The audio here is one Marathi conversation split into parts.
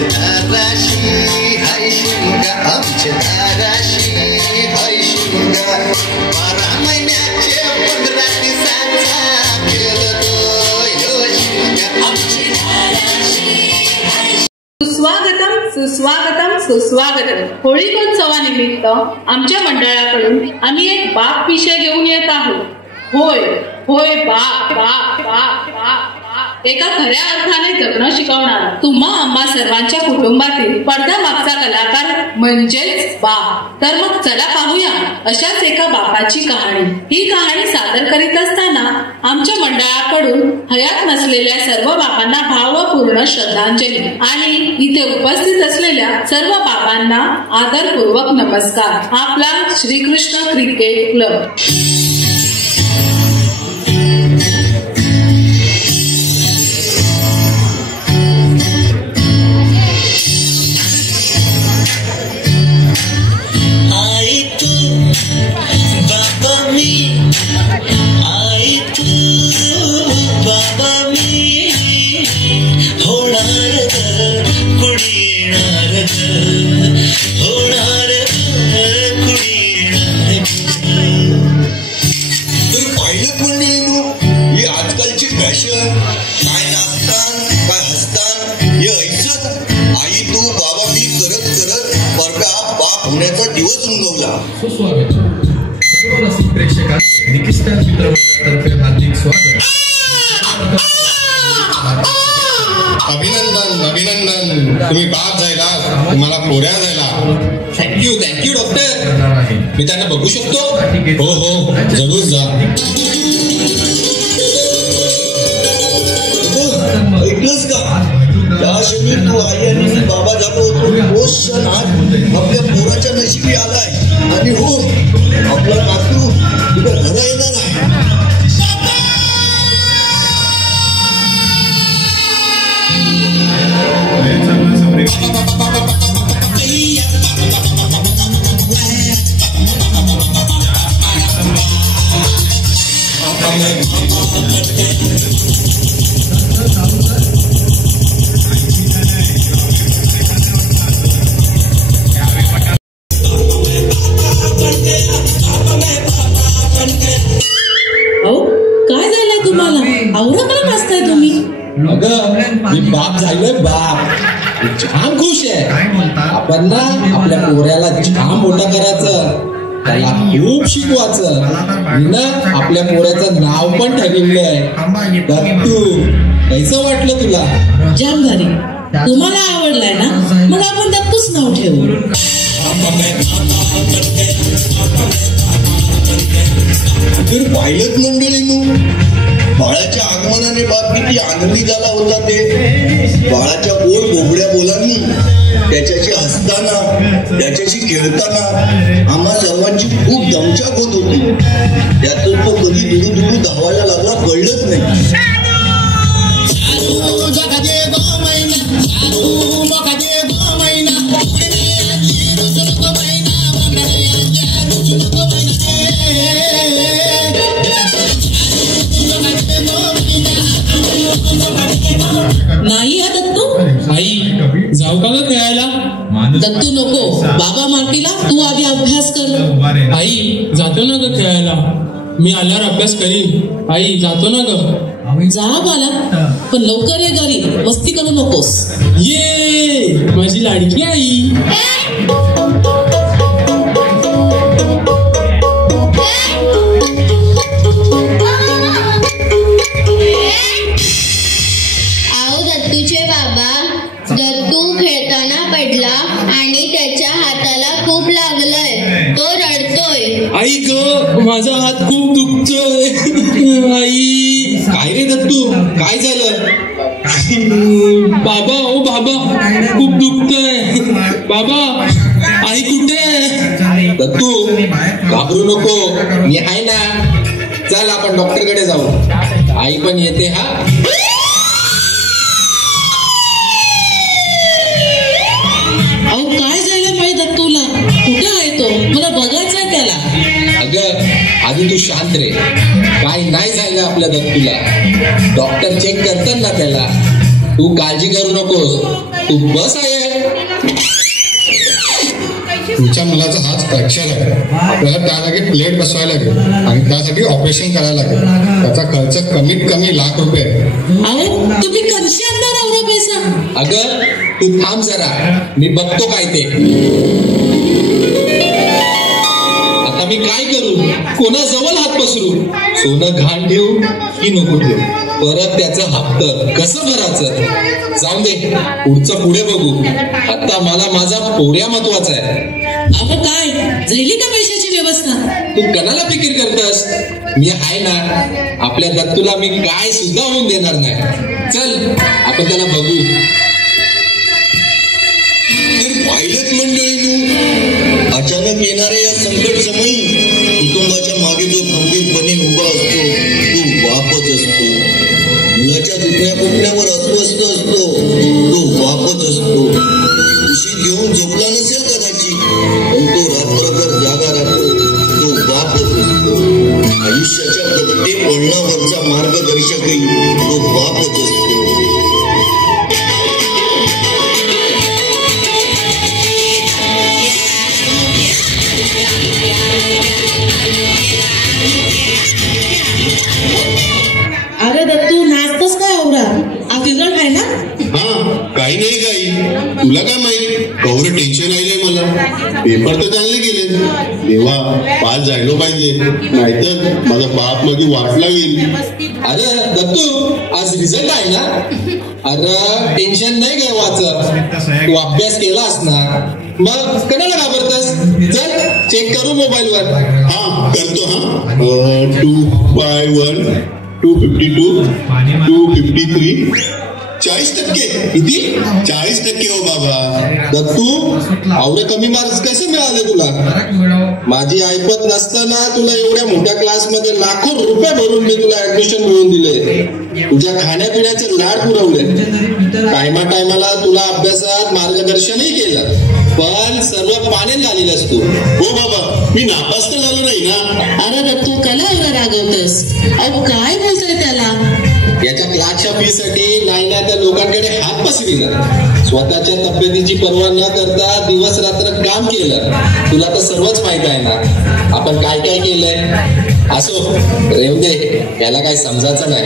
दाराशी हाय शिमगा आमच्या दाराशी हाय शिमगा 12 महिन्याचे 15 दिवसाचा खेळतो यो शिमगा आमच्या दाराशी हाय. सुस्वागतम सुस्वागतम सुस्वागतम. होळीकोत्सवानिमित्त आमच्या मंडळाकडून आम्ही एक बाप विषय घेऊन येत आहोत. होय होय बाप बाप बाप बाप एका खऱ्या अर्थाने जगणं शिकवणार तुम्हा आम्हा सर्वांच्या कुटुंबातील पडद्यामागचा कलाकार म्हणजेच बाप. तर मग चला पाहूया अशाच एका बापाची कहाणी. ही कहाणी सादर करीत असताना आमच्या मंडळाकडून हयात नसलेल्या सर्व बापांना भावपूर्ण श्रद्धांजली आणि इथे उपस्थित असलेल्या सर्व बाबांना आदरपूर्वक नमस्कार. आपला श्रीकृष्ण क्रिकेट क्लब. सुस्वागत. सर्व रसिक प्रेक्षकांचे निकिस्टार चित्रमंडळातर्फे हार्दिक स्वागत. अभिनंदन अभिनंदन. तुम्ही बाप जायला, तुम्हाला पोऱ्या जायला. Thank you doctor. मी त्यांना बघू शकतो? हो हो जरूर जा. ऐकलंस का? या क्षणी तू आई आणि बाबा झालो होतो तोच क्षण आज आपल्या पोराच्या नशिबी आलाय. आणि हो आपला नातू तुला घरा येणार आहे. काय झालंय तुम्हाला? आवडा का नसताय तुम्ही? अगं मी बाप झालोय बाप. छान खुश आहे. आपण ना आपल्या पोऱ्याला छान मोठं करायचं, त्याला खूप शिकवायचं. ना आपल्या पोऱ्याचं नाव पण ठरवलंय दत्तू. कैसं वाटलं तुला? जाम भारी. तुम्हाला आवडलाय ना? मग आपण दत्तूच नाव ठेवू. तर पाहिलंच मंडळींनो, बाळाच्या आगमनाने बाप किती आनंदी झाला होता. ते बाळाच्या गोड बोबड्या बोलांनी त्याच्याशी हसताना त्याच्याशी खेळताना आम्हा सर्वांची खूप दमछाक होत होती. त्यातून तो कधी दुरू धावायला लागला कळलंच नाही. नाही हा दत्तू. आई जाऊ का ग खेळायला? दत्तू नको. बाबा मारतीला तू आधी अभ्यास कर. आई जातो ना ग खेळायला. मी आल्यावर अभ्यास करीन. आई जातो ना ग. जा बाला, पण लवकर ये घरी. मस्ती करू नकोस. ये माझी लाडकी आई. दत्तूचे बाबा. दत्तू खेळताना पडला आणि त्याच्या हाताला खूप लागलंय. तो रडतोय. आई ग माझा हात खूप दुखतोय. आई. काय रे दत्तू, काय झालं? बाबा ओ बाबा खूप दुखतोय. बाबा आई कुठे? दत्तू घाबरू नको, मी आहे ना. चल आपण डॉक्टरकडे जाऊ. आई पण येते. हा काय झालं पाहिजे दत्तूला? कुठे आहे तो? मला बघायचंय त्याला. अगं आधी तू शांत रे. काय नाही झालं आपल्या दत्तूला. डॉक्टर चेक करतात ना त्याला. तू काळजी करू नकोस, तू बस आहे. तुमच्या मुलाचा हाच फ्रॅक्चर आहे. आपल्याला त्या जागी प्लेट बसवायला लागेल आणि त्यासाठी ऑपरेशन करायला लागेल. त्याचा खर्च कमीत कमी ₹1,00,000 आहे. अहो तुम्ही कशी आणणार एवढा पैसा? अगं तू थांब जरा, मी बघतो काय ते. आता मी काय करू, कोणाजवळ हात पसरू? सोनं घाण ठेवू की नको ठेवू? परत त्याचं हप्तं कसं भरायचं? जाऊ दे, पुढचं पुढे बघू. आता मला माझा पोऱ्या महत्वाचा आहे. अहो काय झाली का पैशाची व्यवस्था? तू कणाला फिकीर करतस? मी आहे ना. आपल्या दत्तूला मी काय सुद्धा होऊन देणार नाही. चल आपण त्याला बघू. तर पाहिलंच मंडळींनो, अचानक येणाऱ्या या संकट समयी कुटुंबाच्या मागे जो खंबीरपणे उभा असतो तो बापच असतो. मुलाच्या दुखण्या कुठण्यावर अस्वस्थ असतो तो बापच असतो. उशी घेऊन झोपला नसेल कदाचित, पण तो रात्रभर जागा राहतो तो बापच असतो. आयुष्याच्या प्रत्येक वळणावरचा मार्गदर्शकही तो बापच असतो. अरे दत्तू नाचतोस काय एवढा? आज रिझल्ट आहे ना? हा, काही नाही काही. तुला काय माहित, कवरं टेन्शन आलंय मला. पेपर तर चांगले गेले. देवा, पास जायलो पाहिजे, नाहीतर माझा बाप मध्ये वाट लागेल. अरे दत्तू, आज रिझल्ट आहे ना? अरे टेन्शन नाही घ्यावाचं. तू अभ्यास केलास ना, मग कणाला घाबरतस? चल चेक करू मोबाईलवर. हा करतो. हा 2/1 252 253 40%. किती? 40% हो बाबा. दत्तू, एवढे कमी मार्क्स कसे मिळाले तुला? माझी ऐपत नसताना तुला एवढ्या मोठ्या क्लासमध्ये लाखो रुपये भरून मी तुला ऍडमिशन मिळवून दिले. तुझ्या खाण्यापिण्याचे लाड पुरवले. टायमाला तुला अभ्यासात मार्गदर्शनही केलं, पण सर्व पाण्यात झालेलंस तू. हो बाबा, मी नापास तर झालो नाही ना. अरे दत्तू कला एवढा रागवतस? अहो काय बोलतोय त्याला? याच्या क्लासच्या फी साठी नाही ना त्या लोकांकडे हात पसरविला. स्वतःच्या तब्येतीची पर्वा न करता दिवस रात्र काम केलं. तुला तर सर्वच माहित आहे ना आपण काय काय केलंय. असो रेव दे, याला काय समजायचं नाही.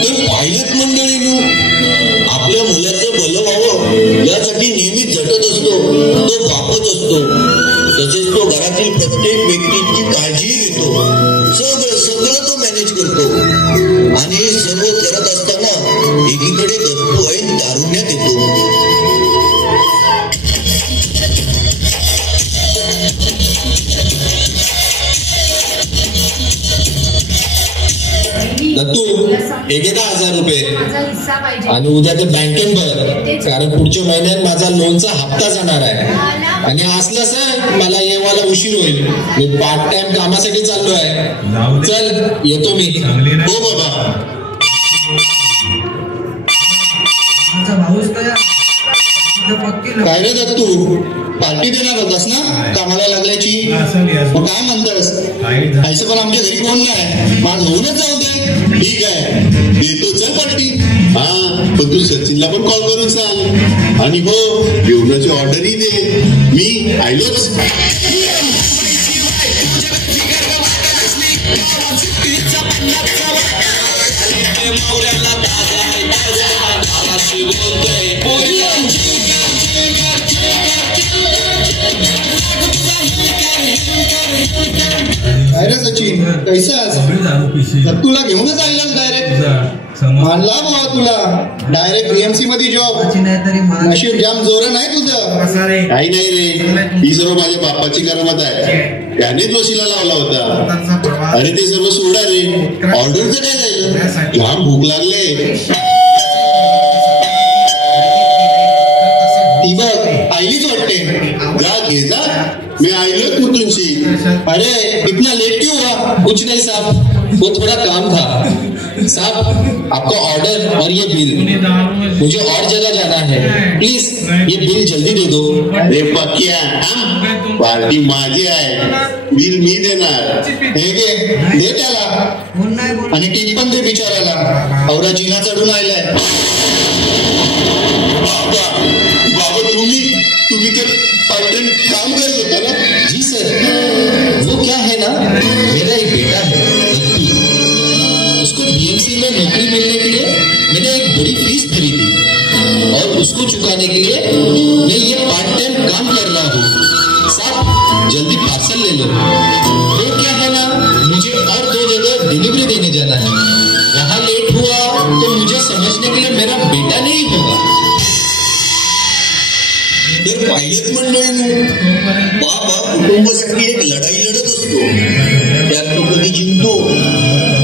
तर पाहिलंच मंडळींनो, आपल्या मुलाचं भलं व्हावं यासाठी नेहमीच झटत असतो तो बापच असतो. तसेच तो घरातील प्रत्येक व्यक्तीची काळजीही घेतो. सगळं तो मॅनेज करतो. आणि सर्व करत असताना एकीकडे दत्तू ऐन तारुण्यात येतो. दत्तू, हे घे 10,000 रुपये आणि उद्या ते बँकेत भर, कारण पुढच्या महिन्यात माझा लोनचा हप्ता जाणार आहे. आणि असलं सर मला येवायला उशीर होईल. मी पार्ट टाइम कामासाठी चाललो आहे. चल येतो मी. हो बाबा. काय रे दत्तू, पार्टी देणार होतास ना कामाला लागल्याची? मग काय म्हणतास? ऐसे पण आमच्या घरी कोण नाही, माझं होऊनच जाऊ दे. ठीक आहे, देतो. चल पार्टी. हा, पण तू सचिनला पण कॉल करून सांग. आणि हो, जेवणाची ऑर्डरही दे. मी आयलोच. अरे सचिन, कैसास? दत्तूला घेऊनच आलेलास डायरेक्ट? मानला बाबा तुला. डायरेक्ट बीएमसी मध्ये जॉब. नशीब जाम जोर नाही तुझं. काही नाही रे, ही सर्व माझ्या बापाची करमत आहे. त्यानेच वशिला लावला होता. अरे ते सर्व सोडा रे, ऑर्डरचं काय झालं? लांब भूक लागले. ती बघ आईलीच वाटते. जा घे जा, मैं आइलो कुटुंशी. अरे इतना लेट क्यों हुआ? कुछ नहीं साहब, वो थोड़ा काम था. साहब, आपका ऑर्डर और ये बिल, मुझे और जगह जाना है, प्लीज ये बिल जल्दी दे दो। अरे पक्या, पार्टी माझी आहे, बिल मी देणार. हे घे, दे त्याला आणि टीप पण दे बिचारायला, औरा जिना चढून आलाय. बाबा तुम्ही तर पार्टन काम करत होता ना? जी सर, वो क्या है ना, मेरा एक बेटा है दत्तू, उसको बीएमसी में नौकरी मिलने के लिए मैंने एक बड़ी फीस भरी थी और उसको चुकाने के लिए मैं ये पार्ट टाइम काम कर रहा हूँ. साहब जल्दी पार्सल ले लो. वो क्या है ना, मुझे और 2 जगह डिलीवरी देने जाना है, वहाँ लेट हुआ तो मुझे समझने के लिए मेरा बेटा नहीं होगा. तर पाहिलेच मंडळी, बाप हा कुटुंबासाठी एक लढाई लढत असतो. त्यात तो कधी जिंकतो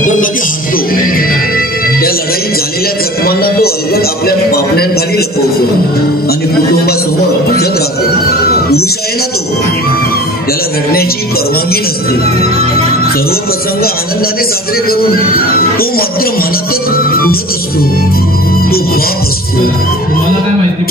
तर कधी हारतो. त्या लढाईत झालेल्या जखमांना तो अलगद आपल्या पापण्यांखाली लपवतो आणि कुटुंबासमोर हसत राहतो. पुरुष आहे ना तो, त्याला रडण्याची परवानगी नसते. सर्व प्रसंग आनंदाने साजरे करून तो मात्र मनातच उडत असतो. तो बाप असतो. तुम्हाला काय माहिती?